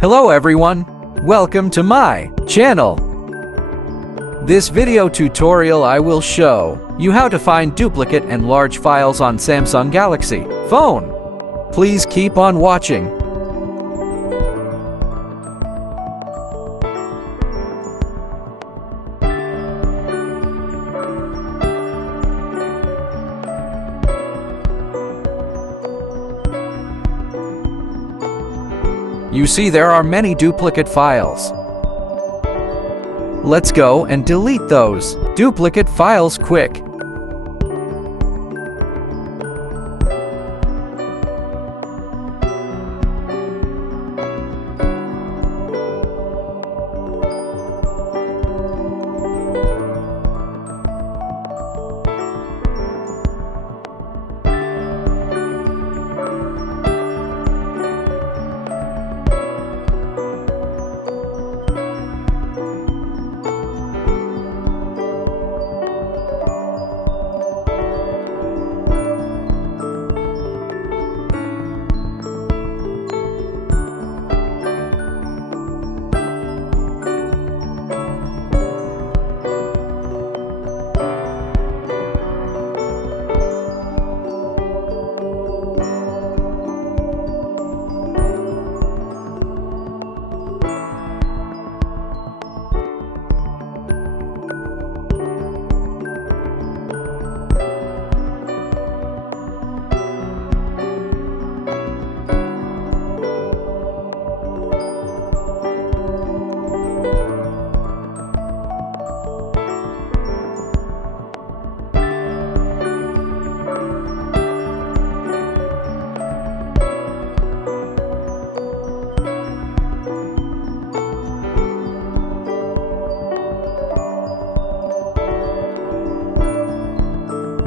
Hello everyone, welcome to my channel. This video tutorial I will show you how to find duplicate and large files on Samsung Galaxy phone. Please keep on watching. You see there are many duplicate files. Let's go and delete those duplicate files quick.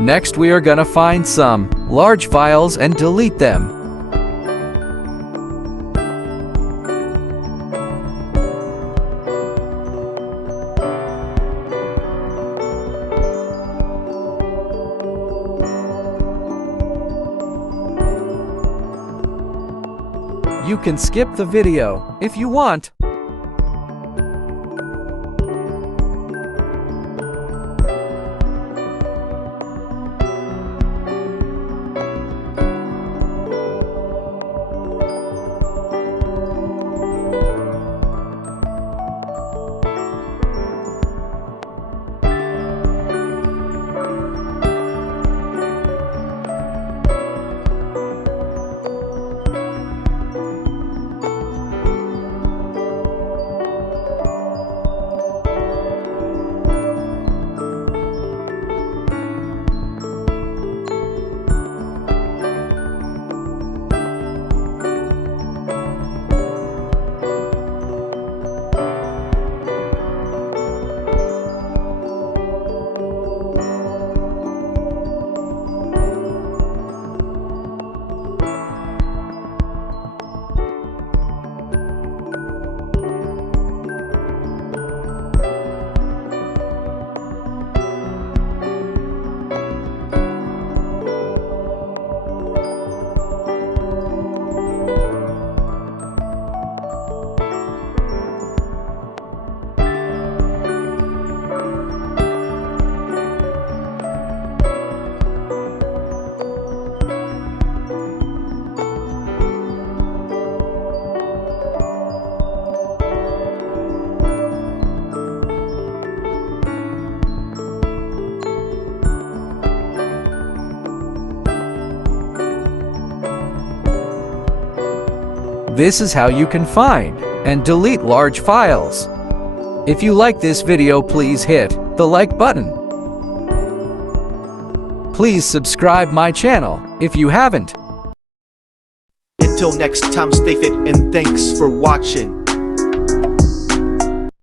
Next, we are gonna find some large files and delete them. You can skip the video if you want. This is how you can find and delete large files. If you like this video, please hit the like button. Please subscribe my channel if you haven't. Until next time, stay fit and thanks for watching.